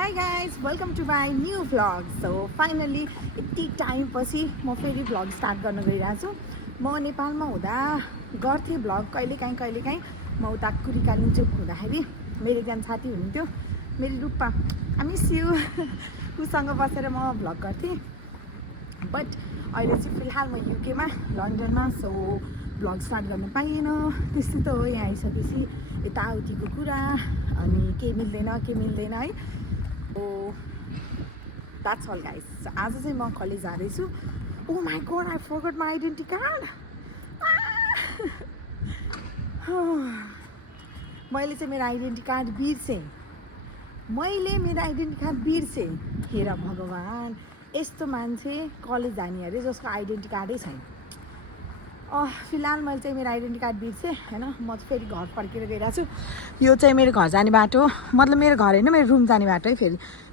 Hi guys, welcome to my new vlog. So finally यति time पछि म फेरि भ्लग स्टार्ट गर्न गइरहेको छु। म नेपालमा हुँदा गर्थेँ भ्लग कहिलेकाहीँ म उता कुरिकालिन्चोक हुँदाखेरि मेरो एकजना साथी हुनुहुन्थ्यो, मेरी रूपा, आई मिस यु, उसँग बसेर म भ्लग गर्थेँ। बट अहिले चाहिँ फिलहाल म युकेमा लन्डनमा, सो भ्लग स्टार्ट गर्न पाइएन। त्यस्तै त हो, यहाँ आइसकेपछि यताउतिको कुरा अनि के मिल्दैन है। Oh, that's all guys. So, आज चाहिँ म कलेज जाँदैछु। Oh my god, I forgot my identity card. मैले चाहिँ मेरो आइडेन्टिटी कार्ड बिर्सेँ। हेर भगवान्, यस्तो मान्छे कलेज जाने अरे जसको आइडेन्टिटी कार्डै छैन। फिलहाल मैले चाहिँ मेरो आइडेन्टिटी कार्ड बिर्सेँ होइन। म चाहिँ फेरि घर फर्केर गइरहेको छु। यो चाहिँ मेरो घर जाने बाटो, मतलब मेरो घर होइन, मेरो रुम जाने बाटो है।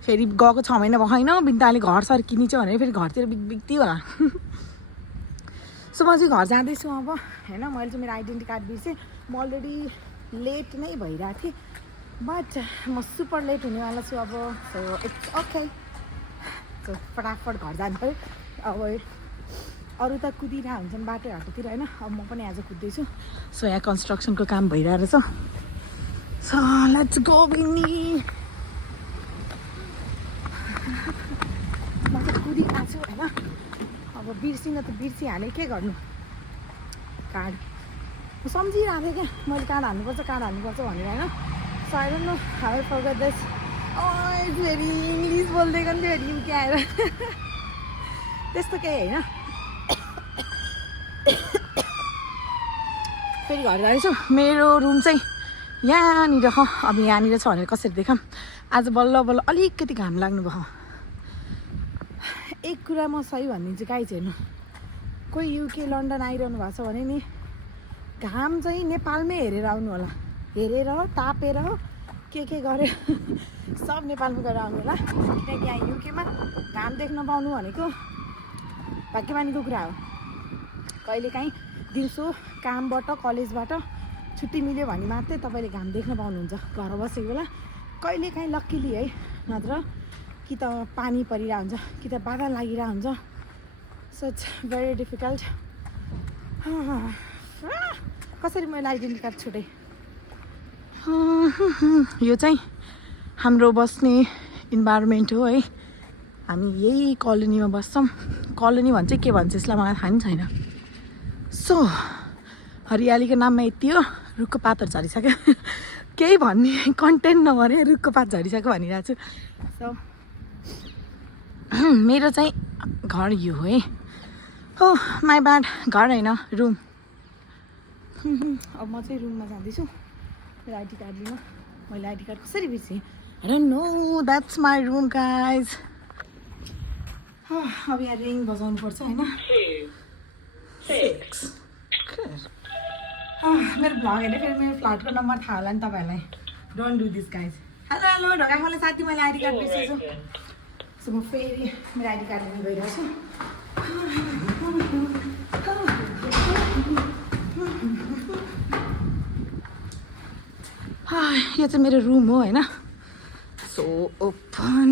फेरि गएको 6 महिना भयो होइन, बिन्ताले घर सर्किने छ भनेर फेरि घरतिर बिग्ती होला। सो म चाहिँ घर जाँदैछु अब होइन। मैले चाहिँ मेरो आइडेन्टिटी कार्ड बिर्सेँ। म अलरेडी लेट नै भइरहेको थिएँ, बट म सुपर लेट हुनेवाला छु अब। So it's okay. सो फटाफट घर जानु पऱ्यो। अब अरू त कुदिरहेको हुन्छन् बाटोघाटोतिर होइन, अब म पनि आज कुद्दैछु। सो यहाँ कन्स्ट्रक्सनको काम भइरहेको रहेछ। सो लेट्स गो बिनी। म चाहिँ कुदिरहेको छु होइन। अब बिर्सिन त बिर्सिहालेँ, के गर्नु। कार्ड म सम्झिरहेको थिएँ क्या, मैले कार्ड हाल्नुपर्छ भनेर होइन। So I don't know how I forgot this. फेरि इङ्ग्लिस बोल्दै गर्नु फेरि युके आएर त्यस्तो केही होइन। फेरि घर जाँदैछु। मेरो रुम चाहिँ यहाँनिर हो। अब यहाँनिर छ भनेर कसरी देखाऊँ। आज बल्ल अलिकति घाम लाग्नु भयो। एक कुरा म सही भनिदिन्छु गाइज, हेर्नु, कोही युके लन्डन आइरहनु भएको छ भने नि घाम चाहिँ नेपालमै हेरेर आउनु होला। हेरेर तापेर के गरेर सब नेपालमा गएर आउनु होला। किनकि यहाँ युकेमा घाम देख्न पाउनु भनेको भाग्यमानीको कुरा हो। कहिलेकाहीँ दिउँसो कामबाट कलेजबाट छुट्टी मिल्यो भने मात्रै तपाईँले घाम देख्न पाउनुहुन्छ घर बसेको बेला। कहिलेकाहीँ लक्किली है, नत्र कि त पानी परिरहेको हुन्छ कि त बादल लागिरहेको हुन्छ। So it's very difficult. कसरी मैले आइडेन्टिटी कार्ड छुटेँ। यो चाहिँ हाम्रो बस्ने इन्भाइरोमेन्ट हो है। हामी यही कलोनीमा बस्छौँ। कलोनी भन्छ के भन्छ यसलाई मलाई थाहा नि छैन। सो हरियालीको नाममा यति हो, रुखको पातहरू झरिसक्यो। केही भन्ने कन्टेन्ट नभने रुखको पात झरिसक्यो भनिरहेको छु। सो मेरो चाहिँ घर यो हो है। हो माई ब्याड, घर होइन रुम। अब म चाहिँ रुममा जाँदैछु मेरो आइडी कार्ड लिन। मैले आइडी कार्ड कसरी बिर्सेँ, I don't know. That's my room guys. अब यहाँ रिङ बजाउनु पर्छ होइन। मेरो भ्लग हेर्दै फेरि मेरो फ्ल्याटको नम्बर थाहा होला नि तपाईँहरूलाई। Don't do this guys. Hello ढोकाखोला साथी, मैले आइडी कार्ड बिर्सेछु। सो म फेरि मेरो आइडी कार्ड लिनु गइरहेको छु। यो चाहिँ मेरो रुम हो होइन। So open,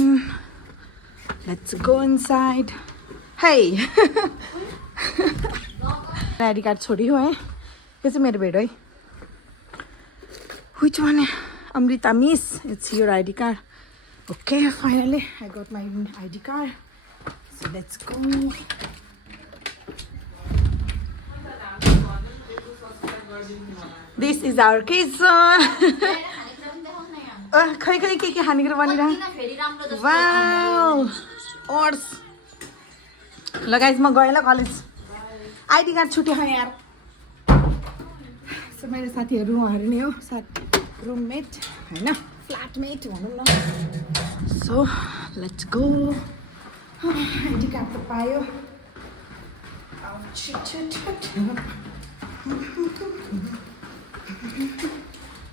let's go inside. है आइडी कार्ड छोडियो है। यो चाहिँ मेरो बेड है। Which one? Amrita miss, it's your ID card. Okay, finally I got my ID card. So let's go. This is our kitchen. खै के खानेकुरा बनिरहेको। Wow oats. ल गाइज म गएँ ल कलेज। आइडी कार्ड छुट्यो यार। सो मेरो साथीहरू उहाँहरू नै हो, रुममेट होइन, फ्ल्याटमेट भनौँ न। So let's go. ID card त पायो।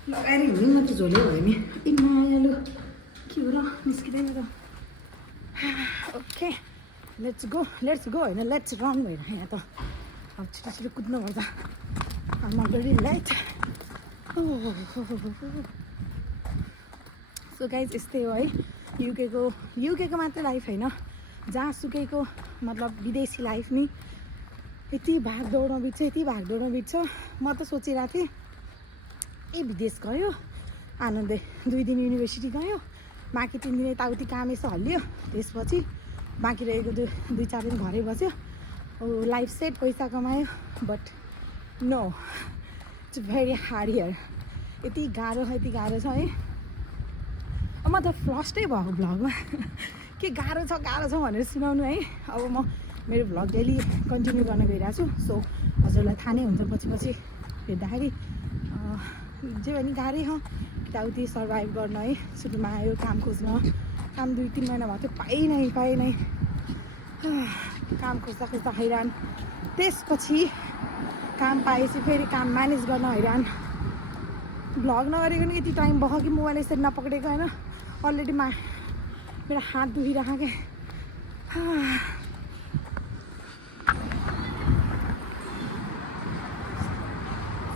लगाएर हिँड्नु न त झोले भयो नि। ए मायालु के हो र, निस्किँदैन त। ओके लेट्स गो होइन, लेट्स रन भइरहेको यहाँ त। अब छिटो कुद्नु पर्छ। I'm already late. So guys, यस्तै हो है। युकेको मात्र लाइफ होइन, जहाँसुकैको मतलब विदेशी लाइफ नि यति भागदौडमा बित्छ। म त सोचिरहेको थिएँ विदेश गयो आनन्दै 2 दिन युनिभर्सिटी गयो, बाँकी 3 दिन यताउति काम यसो हल्लियो, त्यसपछि बाँकी रहेको 2-4 दिन घरै बस्यो, लाइफ सेट, पैसा कमायो। But no, it's very hard here. यति गाह्रो छ है। म त फ्रस्टै भएको भ्लगमा के गाह्रो छ भनेर सुनाउनु है। अब म मेरो भ्लग डेली कन्टिन्यू गर्न गइरहेको छु। सो हजुरलाई थाहा नै हुन्छ पछि हेर्दाखेरि जे पनि गाह्रै हो यताउति सर्भाइभ गर्न है। सुरुमा आयो काम खोज्न, काम 2-3 महिना भएको थियो, पाएँ नै काम खोज्दा हैरान, त्यसपछि काम पाएपछि फेरि काम म्यानेज गर्न हैरान। भ्लग नगरेको नि यति टाइम भयो कि मोबाइल यसरी नपक्रेको होइन, अलरेडी मेरो हात दुखिरहेको क्या।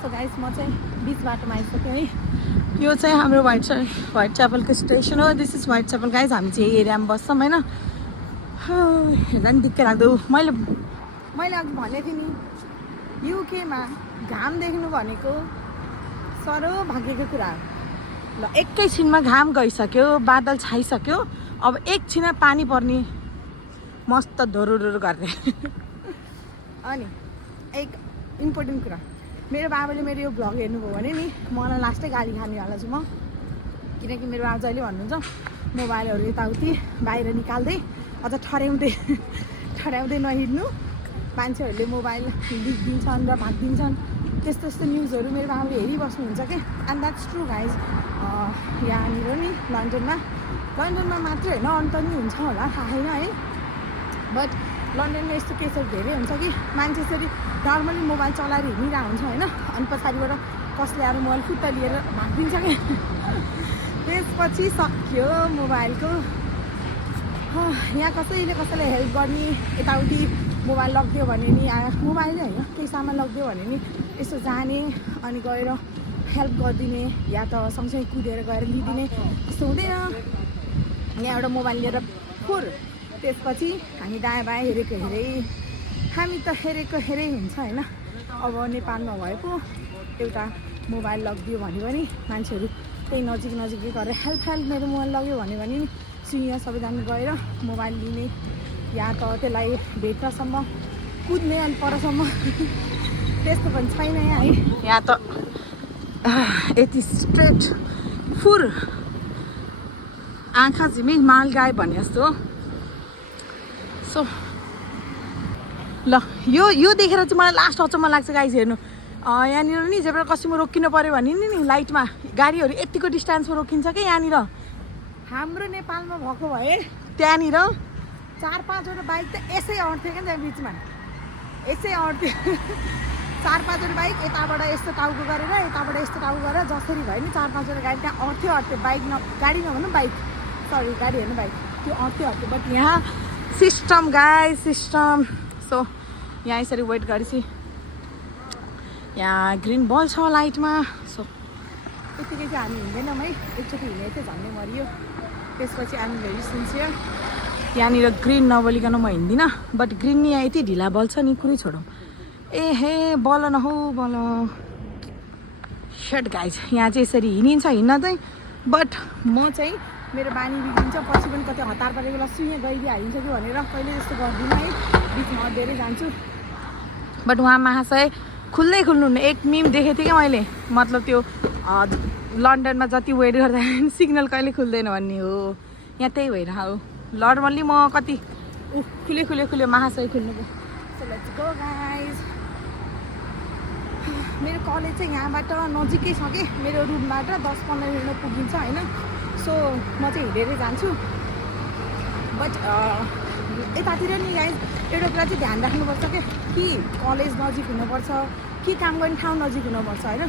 सो गाइस, म चाहिँ बिच बाटोमा आइसकेँ है। यो चाहिँ हाम्रो व्हाइट च्यापलको स्टेसन हो। This is White Chapel guys. हामी चाहिँ यही एरियामा बस्छौँ होइन। हेर्दा नि दिक्क लाग्दो। मैले अघि भनेको थिएँ नि, युकेमा घाम देख्नु भनेको सरो भाग्यको कुरा हो। ल एकैछिनमा घाम गइसक्यो, बादल छाइसक्यो, अब एकछिनमा पानी पर्ने, मस्त धोरो गर्ने। अनि एक इम्पोर्टेन्ट कुरा, मेरो बाबाले मेरो यो भ्लग हेर्नुभयो भने नि मलाई लास्टै गाली खानेवाला छु म, किनकि मेरो बाबा जहिले भन्नुहुन्छ मोबाइलहरू यताउति बाहिर निकाल्दै अझ ठड्याउँदै नहिँड्नु, मान्छेहरूले मोबाइल लिखिदिन्छन् र भागिदिन्छन्, त्यस्तो न्युजहरू मेरो बाबाले हेरिबस्नुहुन्छ क्या। And that's true guys. यहाँनिर नि लन्डनमा मात्रै होइन, अन्त नि हुन्छ होला थाहा छैन है। बट लन्डनमा यस्तो केसहरू धेरै हुन्छ कि मान्छे यसरी नर्मली मोबाइल चलाएर हिँडिरहेको हुन्छ होइन, अनि पछाडिबाट कसले आएर मोबाइल खुट्टा लिएर भागिदिन्छ क्या। त्यसपछि सक्यो मोबाइलको। यहाँ कसैलाई हेल्प गर्ने, यताउति मोबाइल लगिदियो भने नि, मोबाइलै होइन केही सामान लगिदियो भने नि यसो जाने अनि गएर हेल्प गरिदिने, या त सँगसँगै कुदेर गएर लिइदिने, त्यस्तो हुँदैन। यहाँ एउटा मोबाइल लिएर त्यसपछि हामी दायाँ बायाँ हामी त हेरेको हुन्छ होइन। अब नेपालमा भएको एउटा मोबाइल लगिदियो भने पनि मान्छेहरू त्यही नजिकै गरेर हेल्प मेरो मोबाइल लग्यो भने नि सुइया सबैजना गएर मोबाइल लिने, या त त्यसलाई भेट्नसम्म कुद्ने अनि परसम्म त्यस्तो पनि छैन यहाँ है। यहाँ त यति स्ट्रेट आँखा झिमिक माल गाए भने जस्तो हो। सो ल यो देखेर चाहिँ मलाई लास्ट अचम्म लाग्छ गाइज। हेर्नु, यहाँनिर नि जेब्रा क्रसिङमा रोकिनु पऱ्यो भने नि लाइटमा गाडीहरू यतिको डिस्टेन्समा रोकिन्छ क्या। यहाँनिर हाम्रो नेपालमा भएको भए त्यहाँनिर 4-5वटा बाइक त यसै अँट्थ्यो क्या, त्यहाँ बिचमा यसै अँट्थ्यो। 4-5वटा बाइक यताबाट यस्तो टाउको गरेर यताबाट यस्तो टाउको गरेर जसरी भयो नि 4-5वटा गाडी त्यहाँ अँट्थ्यो। बाइक गाडी नभन्नु बाइक, सरी गाडी हेर्नु बाइक, त्यो अँट्थ्यो। बट यहाँ सिस्टम। सो यहाँ यसरी वेट गरेपछि यहाँ ग्रिन बल छ लाइटमा। सो यतिकै चाहिँ हामी हिँड्दैनौँ है, एकचोटि हिँडेको थियो झन्डै मरियो। त्यसपछि हामी भेरी सिन्सियर। यहाँनिर ग्रिन नबोलिकन म हिँड्दिनँ, बट ग्रिन नि यहाँ यति ढिला बल्छ नि कुरै छोडौँ। बल नहौ बल सेट गाइज। यहाँ चाहिँ यसरी हिँडिन्छ हिँड्न चाहिँ, बट म चाहिँ मेरो बानी बिग्रिन्छ, पछि पनि कतै हतार परेको बेला सुइँ गइदिइ हालिन्छ कि भनेर कहिले जस्तो गर्दिनँ है, बिचमा अँध्यारै जान्छु। बट उहाँ महाशय खुल्दै खुल्नुहुन्न। एक मिम देखेको थिएँ क्या मैले, मतलब त्यो लन्डनमा जति वेट गर्दा सिग्नल कहिले खुल्दैन भन्ने हो। यहाँ त्यही भएर हो नर्मल्ली म कति खुल्यो महाशय खुल्नुको। So let's go guys. मेरो कलेज चाहिँ यहाँबाट नजिकै छ कि, मेरो रुमबाट 10-15 मिनटमा पुगिन्छ होइन। सो म चाहिँ हिँडेरै जान्छु। बट यतातिर नि गाइज एउटा कुरा चाहिँ ध्यान राख्नुपर्छ क्या, कि कलेज नजिक हुनुपर्छ कि काम गर्ने ठाउँ नजिक हुनुपर्छ होइन।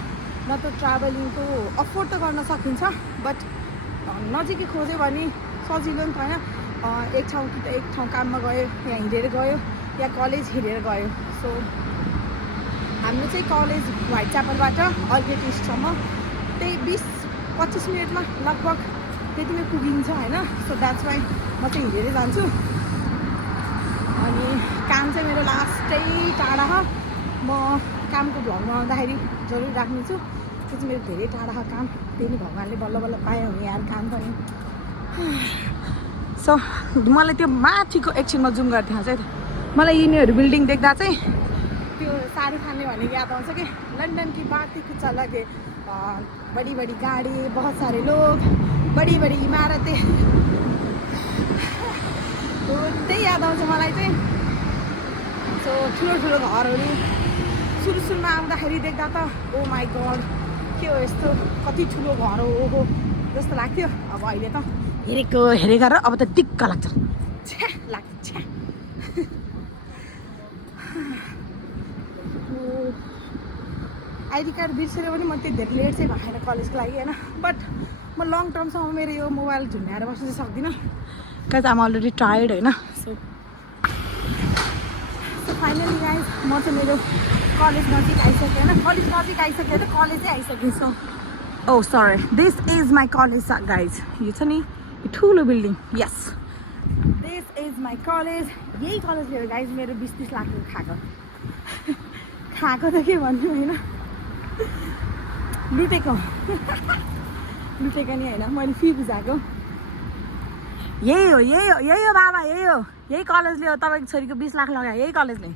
न त ट्राभलिङको अफोर्ड त गर्न सकिन्छ, बट नजिकै खोज्यो भने सजिलो नि त होइन। एक ठाउँ काममा गयो, यहाँ हिँडेर गयो, या कलेज हिँडेर गयो। सो हाम्रो चाहिँ कलेज व्हाइट च्यापलबाट अर्केट इस्टसम्म त्यही 20-25 मिनटमा लगभग त्यतिमै पुगिन्छ होइन सो द्याट्स वाइ म चाहिँ हिँडेरै जान्छु अनि काम चाहिँ मेरो लास्टै टाढा छ म कामको भ्लगमा आउँदाखेरि जरुर राख्नेछु त्यो चाहिँ मेरो धेरै टाढा छ काम त्यही नै भगवान्ले बल्ल बल्ल पायो भने यार काम पनि सो मलाई त्यो माथिको एकछिनमा जुम गर्थेँ चाहिँ मलाई यिनीहरू बिल्डिङ देख्दा चाहिँ त्यो शाहरुख खानले भनेको याद आउँछ कि लन्डन की बात ही कुछ अलग है बड़ी बड़ी गाड़ी बहुत सारे लोग बड़ी बड़ी इमारतें त्यही याद आउँछ मलाई चाहिँ सो ठुलो ठुलो घरहरू सुरुमा आउँदाखेरि देख्दा त ओ माई गड के हो यस्तो कति ठुलो घर हो जस्तो लाग्थ्यो अब अहिले त हेरेका र अब त दिक्क लाग्छ छ्या लाग्छ छ्या आइडी कार्ड बिर्सेर पनि म त्यो धेरै लेट चाहिँ भएन कलेजको लागि होइन बट म लङ टर्मसम्म मेरो यो मोबाइल झुन्डाएर बस्नु चाहिँ सक्दिनँ बिकज आम अलरेडी टायर्ड होइन सो फाइनली गाइज म चाहिँ मेरो कलेज नजिक आइसकेँ होइन कलेज नजिक आइसकेँ त कलेजै आइसकेँ so oh sorry this is my college guys यो छ नि ठुलो building yes this is my college यही कलेजले हो गाइज मेरो 20-30 लाख खाएको त के भन्नु होइन लुटेको नि होइन मैले फी बुझाएको यही हो बाबा यही कलेजले हो तपाईँको छोरीको 20 लाख लगायो यही कलेजले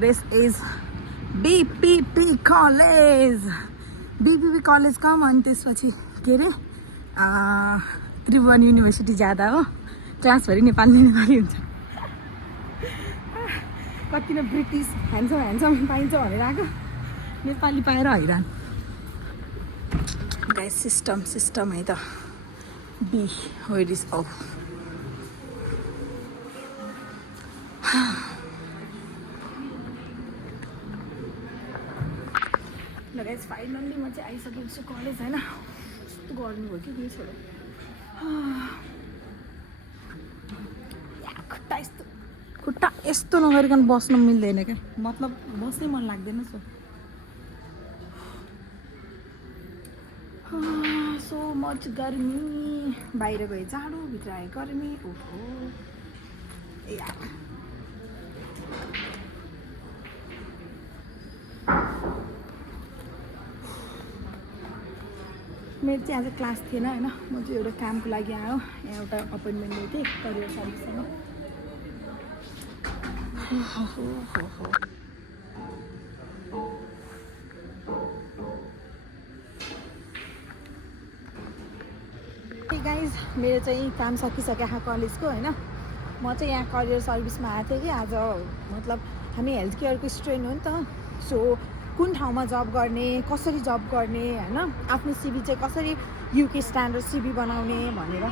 दिस इज बीपीपी कलेज कम अनि त्यसपछि के अरे त्रिभुवन युनिभर्सिटी जाँदा हो क्लासभरि नेपाली हुन्छ कति न ब्रिटिस ह्यान्डसम पाइन्छ भनेर आएको नेपाली पाएर हैरान गाइस सिस्टम है त बी वेयर इज ओ ल गाइस फाइनल्ली म चाहिँ आइसकेको छु कलेज होइन यस्तो गर्नु हो कि के छोडो खुट्टा यस्तो नगरिकन बस्न मिल्दैन क्या मतलब बस्नै मन लाग्दैन सो मच गर्मी बाहिर गए जाडो भित्र आए गर्मी ओहो मेरो चाहिँ आज क्लास थिएन होइन म चाहिँ एउटा कामको लागि आयो यहाँ एउटा अपोइन्टमेन्ट लिएको थिएँ करियर सर्भिससँग गाइज मेरो चाहिँ काम सकिसक्यो कलेजको होइन म चाहिँ यहाँ करियर सर्भिसमा आएको थिएँ कि आज मतलब हामी हेल्थ केयरको स्टुडेन्ट हो नि त सो कुन ठाउँमा जब गर्ने कसरी जब गर्ने होइन आफ्नो सिभी चाहिँ कसरी युके स्ट्यान्डर्ड सिभी बनाउने भनेर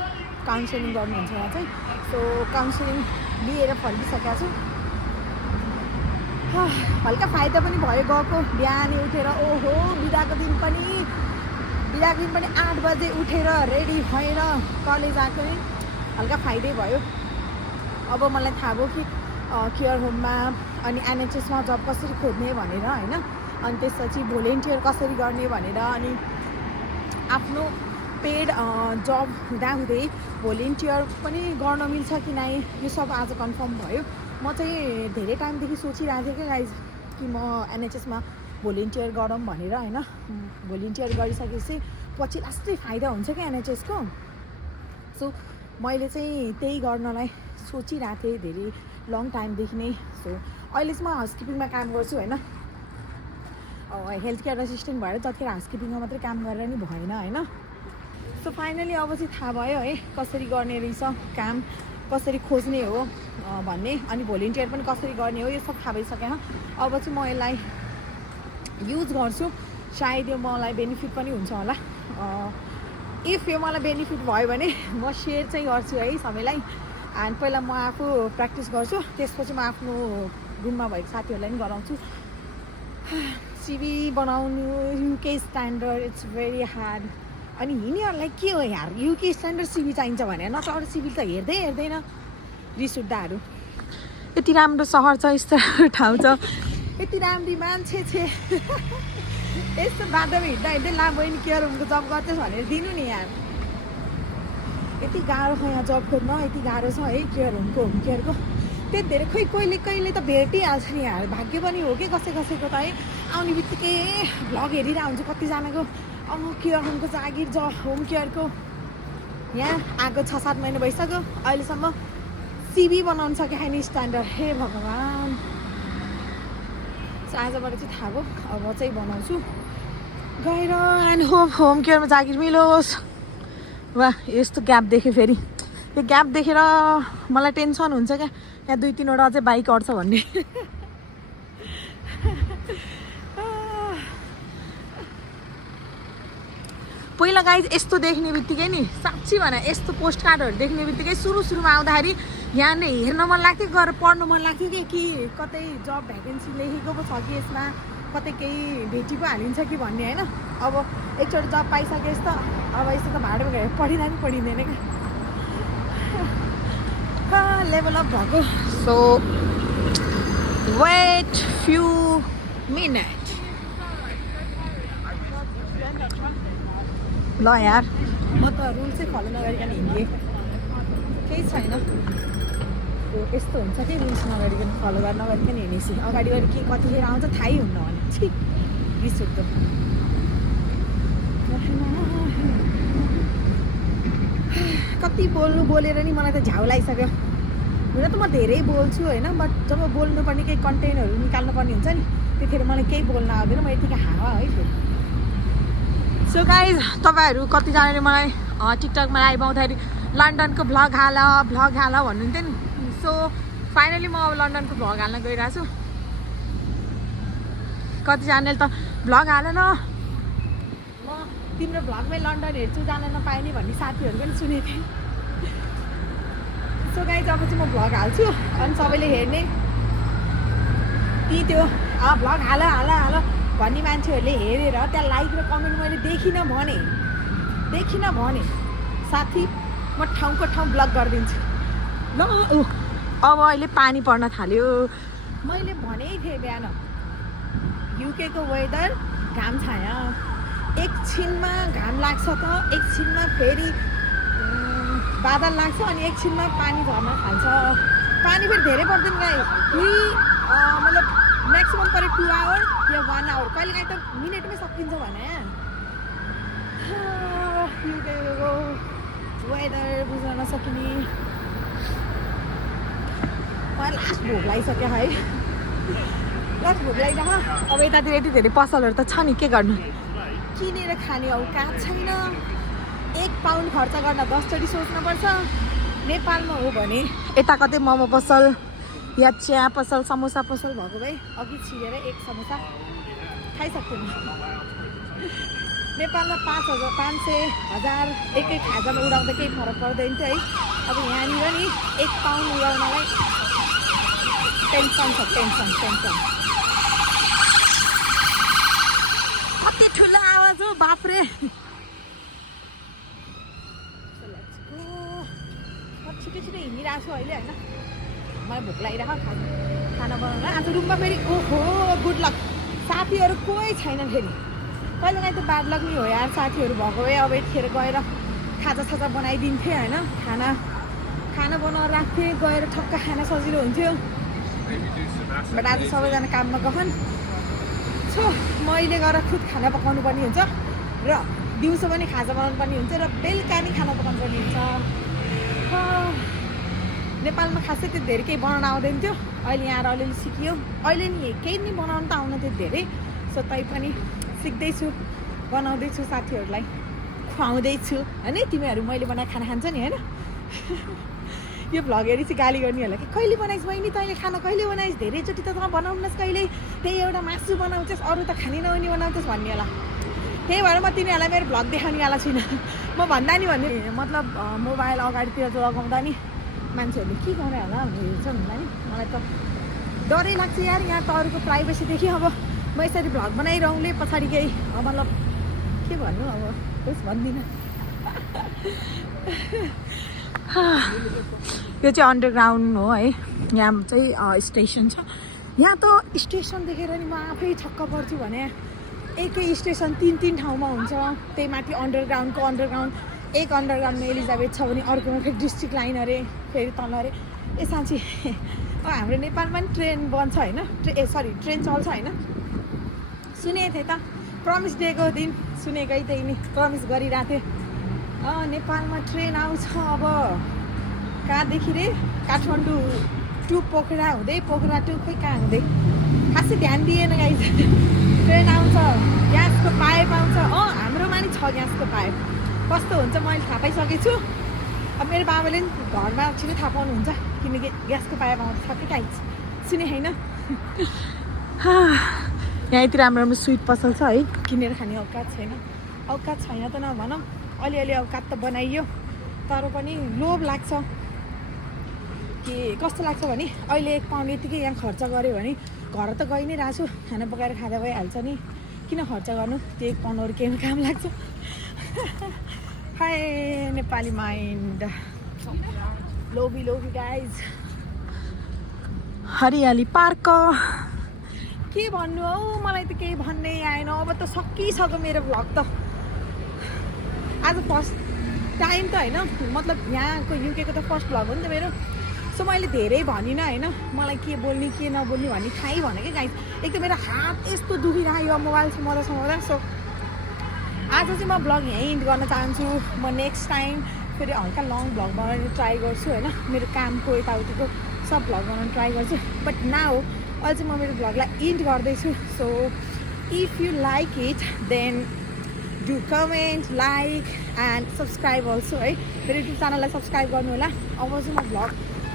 काउन्सिलिङ गर्नुहुन्छ यहाँ चाहिँ सो काउन्सिलिङ लिएर फर्किसकेको छु हल्का फाइदा पनि भयो गएको बिहानै उठेर ओहो बिदाको दिन पनि 8 बजे उठेर रेडी भएर कलेज आएको नि हल्का फाइदै भयो अब मलाई थाहा भयो कि केयर होममा अनि एनएचएसमा जब कसरी खोज्ने भनेर होइन अनि त्यसपछि भोलिन्टियर कसरी गर्ने भनेर अनि आफ्नो पेड जब हुँदाहुँदै भोलिन्टियर पनि गर्न मिल्छ कि नै यो सब आज कन्फर्म भयो म चाहिँ धेरै टाइमदेखि सोचिरहेको थिएँ कि गाइज कि म एनएचएसमा भोलिन्टियर गरौँ भनेर होइन भोलिन्टियर गरिसकेपछि पछि लास्टै फाइदा हुन्छ क्या एनएचएसको सो मैले चाहिँ त्यही गर्नलाई सोचिरहेको थिएँ धेरै लङ टाइमदेखि नै सो अहिले चाहिँ म हाउसकिपिङमा काम गर्छु होइन हेल्थ केयर असिस्टेन्ट भएर जतिखेर हाउसकिपिङमा मात्रै काम गरेर नि भएन होइन सो फाइनली अब चाहिँ थाहा भयो है कसरी गर्ने रहेछ काम कसरी खोज्ने हो भन्ने अनि भोलिन्टियर पनि कसरी गर्ने हो यो सब थाहा भइसकेन अब चाहिँ म यसलाई युज गर्छु सायद यो मलाई बेनिफिट पनि हुन्छ होला इफ यो मलाई बेनिफिट भयो भने म सेयर चाहिँ गर्छु है सबैलाई एन्ड पहिला म आफू प्र्याक्टिस गर्छु त्यसपछि म आफ्नो रुममा भएको साथीहरूलाई पनि गराउँछु सिभी बनाउनु UK standard it's very hard अनि यिनीहरूलाई के हो यार युके स्ट्यान्डर्ड सिभी चाहिन्छ भने नत्र अरू सिभी त हेर्दैन रिस उठ्दाहरू यति राम्रो सहर छ यस्तो ठाउँ छ यति राम्री मान्छे छे यस्तो बाटोमा हिँड्दा हिँड्दै ला बहिनी केयर होमको जब गर्छस् भनेर दिनु नि यार। यति गाह्रो छ यहाँ जब खोज्न, यति गाह्रो छ है केयर होमको, होम केयरको। त्यति धेरै खोइ कहिले कहिले त भेटिहाल्छ नि यार, भाग्य पनि हो कि कसैको त है। आउने बित्तिकै भ्लग हेरिरहेको हुन्छ कतिजनाको, केयर होमको जागिर होम केयरको यहाँ आएको 6-7 महिना भइसक्यो, अहिलेसम्म सिभी बनाउनु सके छैन स्ट्यान्डर्ड। हे भगवान्। आजबाट चाहिँ थाहा भयो, अब चाहिँ बनाउँछु गएर। एन्ड होम केयरमा जागिर मिलोस्। वाह यस्तो ग्याप देखेँ फेरि, यो ग्याप देखेर मलाई टेन्सन हुन्छ क्या, यहाँ 2-3वटा अझै बाइक अट्छ भन्ने। पहिला गाइज यस्तो देख्ने बित्तिकै नि, साँच्ची भने यस्तो पोस्ट कार्डहरू देख्ने बित्तिकै सुरुमा आउँदाखेरि यहाँ नै हेर्न मन लाग्थ्यो, गएर पढ्नु मन लाग्थ्यो कि कतै जब भ्याकेन्सी लेखेको पो छ कि यसमा, कतै केही भेटी पो हालिन्छ कि भन्ने होइन। अब एकचोटि जब पाइसकेस् त अब यस्तो त भाडो गएर पढिँदा पनि पढिँदैन क्या, लेभल अप भएको। So wait few minute. ल यार म त रुल्सै फलो नगरिकन हिँडेँ, केही छैन। यस्तो हुन्छ कि रुल्स नगरिकन फलो नगरिकन हिँडेपछि अगाडि के कतिखेर आउँछ थाहै हुन्न भने छि रिस उठ्दो। कति बोलेर नि मलाई त झ्याउ लागिसक्यो। हुन त म धेरै बोल्छु होइन, बट जब बोल्नुपर्ने केही कन्टेन्टहरू निकाल्नुपर्ने हुन्छ नि त्यतिखेर मलाई केही बोल्न आउँदैन, म यतिकै हावा है फेरि। सो गाइज तपाईँहरू कतिजनाले मलाई टिकटकमा लाइभ आउँदाखेरि लन्डनको भ्लग हाल भन्नुहुन्थ्यो नि। सो फाइनली म अब लन्डनको भ्लग हाल्न गइरहेको छु। कतिजनाले त भ्लग हाल न, म तिम्रो भ्लगमै लन्डन हेर्छु, जान नपाएँ नि भन्ने साथीहरू पनि सुनेको थिएँ। सो गाइज अब चाहिँ म भ्लग हाल्छु, अनि सबैले हेर्ने ती त्यो भ्लग हाल भन्ने मान्छेहरूले हेरेर त्यहाँ लाइक र कमेन्ट मैले देखिनँ भने साथी म ठाउँको ठाउँ ब्लक गरिदिन्छु ल। अब अहिले पानी पर्न थाल्यो। मैले भनेकै थिएँ बिहान युकेको वेदर घाम छाया, एकछिनमा घाम लाग्छ त एकछिनमा फेरि बादल लाग्छ, अनि एकछिनमा पानी झर्न थाल्छ। पानी फेरि धेरै पर्दैन गाइस, मतलब म्याक्सिमम् पऱ्यो 2 आवर या 1 आवर, कहिलेकाहीँ त मिनटमै सकिन्छ भने। युकेको वेदर बुझ्न नसकिने। मलाई लास्ट भोक लागिसक्यो है, लास्ट भोक लागिरह। अब यतातिर यति धेरै पसलहरू त छ नि, के गर्नु, किनेर खाने औकात छैन। 1 पाउन्ड खर्च गर्न 10 चोटि सोच्नुपर्छ। नेपालमा हो भने यता कतै मोमो पसल या चिया पसल समोसा पसल भएको भए अघि छिरेर 1 समोसा खाइसक्थ्यो नि। नेपालमा 5,000 500 1000 एकै खाजामा उडाउँदा केही फरक पर्दैन थियो है। अब यहाँनिर नि 1 पाउन्ड उडाउनलाई टेन्सन छ, टेन्सन। कति ठुलो आवाज हो बाफ्रे। छिटो हिँडिरहेको छु अहिले होइन, मलाई भोक लागिरहेको खाना बनाउन। आज रुममा फेरि ओहो गुड लक साथीहरू कोही छैन फेरि। कहिलेकाहीँ त ब्याड लक नि हो यार, साथीहरू भएको भए अब यतिखेर गएर खाजा बनाइदिन्थेँ होइन, खाना बनाएर राख्थेँ, गएर ठक्क खाना सजिलो हुन्थ्यो। बट आज सबैजना काममा गहन छो, मैले गएर खुद खाना पकाउनु पर्ने हुन्छ र दिउँसो पनि खाजा बनाउनु पर्ने हुन्छ र बेलुका नि खाना पकाउनु पर्ने हुन्छ। नेपालमा खासै त्यो धेरै केही बनाउन आउँदैन थियो, अहिले यहाँ अलिअलि सिकियो। अहिले नि केही नि बनाउनु त आउन थियो धेरै, सो तै पनि सिक्दैछु, बनाउँदैछु, साथीहरूलाई खुवाउँदैछु होइन। तिमीहरू मैले बनाएर खाना खान्छ नि होइन। यो भ्लग हेरी चाहिँ गाली गर्ने होला कि कहिले बनाइस् बहिनी तैँले खाना, कहिले बनाइस्, धेरैचोटि त बनाउनुहोस्, कहिले त्यही एउटा मासु बनाउँछस्, अरू त खाने नहुने बनाउँछस् भन्ने होला। त्यही भएर म तिमीहरूलाई मेरो भ्लग देखाउनेवाला छुइनँ। म भन्दा नि भन्ने मतलब मोबाइल अगाडितिर लगाउँदा नि मान्छेहरूले के गरे होला भनेर हेर्छ भन्दा नि मलाई त डरै लाग्छ यार। यहाँ त अरूको प्राइभेसीदेखि अब म यसरी भ्लग बनाइरहँले पछाडि केही मतलब के भन्नु, अब उस भन्दिनँ। यो चाहिँ अन्डरग्राउन्ड हो है, यहाँ चाहिँ स्टेसन छ। यहाँ त स्टेसन देखेर नि म आफै छक्क पर्छु भने एकै स्टेसन 3 ठाउँमा हुन्छ त्यही माथि अन्डरग्राउन्ड एक अन्डरग्राउन्डमा एलिजाबेथ छ भने अर्कोमा फेरि डिस्ट्रिक्ट लाइन अरे फेरि तल अरे ए साँच्ची अब हाम्रो नेपालमा पनि ट्रेन बन्छ होइन ट्रेन चल्छ होइन सुनेको थिएँ त प्रमिस डेको दिन सुनेकै त्यही नि प्रमिस गरिरहेको थिएँ नेपालमा ट्रेन आउँछ अब कहाँदेखि रे काठमाडौँ टु पोखरा हुँदै पोखरा टु खोइ कहाँ हुँदै खासै ध्यान दिएन गाइस ट्रेन आउँछ ग्यासको पाइप आउँछ हाम्रोमा नि छ ग्यासको पाइप कस्तो हुन्छ मैले थाहा पाइसकेको छु अब मेरो बाबाले नि घरमा छिटो थाहा पाउनुहुन्छ किनकि ग्यासको पाइप आउँछ सबै गाइस सुने होइन यहीँतिर हाम्रो स्विट पसल छ है किनेर खाने औकात छैन त नभनौँ अलिअलि औकात त बनाइयो तर पनि लोभ लाग्छ कि कस्तो लाग्छ भने अहिले 1 पाउन्ड यतिकै यहाँ खर्च गऱ्यो भने घर त गइ नै रहेको छु खाना पकाएर खाँदा भइहाल्छ नि किन खर्च गर्नु त्यो 1 पाउन्डहरू केही काम लाग्छ हाय नेपाली माइन्ड लोभी गाइज हरियाली पार्क के भन्नु हौ मलाई त केही भन्नै आएन अब त सकिसक्यो मेरो भ्लग त आज फर्स्ट टाइम त होइन मतलब यहाँको युकेको त फर्स्ट भ्लग हो नि त मेरो सो मैले धेरै भनिनँ होइन मलाई के बोल्ने के नबोल्ने भन्ने थाहै भने कि गाइस एक त मेरो हात यस्तो दुखिरहेको मोबाइल समाउँदा सो आज चाहिँ म भ्लग यहीँ इन्ड गर्न चाहन्छु म नेक्स्ट टाइम फेरि हल्का लङ भ्लग बनाउने ट्राई गर्छु होइन मेरो कामको यताउतिको सब भ्लग बनाउनु ट्राई गर्छु बट नाउ अहिले चाहिँ म मेरो भ्लगलाई इन्ड गर्दैछु so if you like it then do comment like and subscribe also है मेरो युट्युब च्यानललाई सब्सक्राइब गर्नु होला अब चाहिँ म भ्लग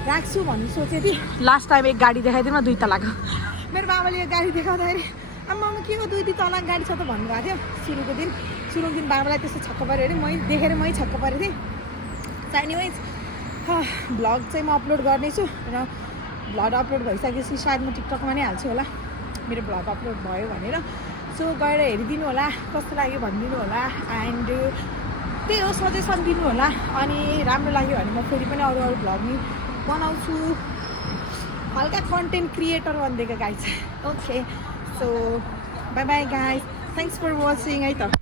राख्छु भन्ने सोचेँ थिएँ लास्ट टाइम एक गाडी देखाइदिउँ न 2 तलाको मेरो बाबाले यो गाडी देखाउँदाखेरि आमामा के हो 2 तलाको गाडी छ त भन्नुभएको थियो सुरुको दिन बाबालाई त्यस्तो छक्क पऱ्यो अरे मै देखेर मै छक्क परेको थिएँ एनिवेज भ्लग चाहिँ म अपलोड गर्नेछु र भ्लग अपलोड भइसकेपछि सायद म टिकटकमा नै हाल्छु होला मेरो भ्लग अपलोड भयो भनेर सो गएर हेरिदिनु होला कस्तो लाग्यो भनिदिनु होला एन्ड त्यही हो सजेसन दिनु होला अनि राम्रो लाग्यो भने म फेरि पनि अरू भ्लग नि बनाउँछु हल्का कन्टेन्ट क्रिएटर बनिदिएको guys okay so bye bye guys thanks for watching है त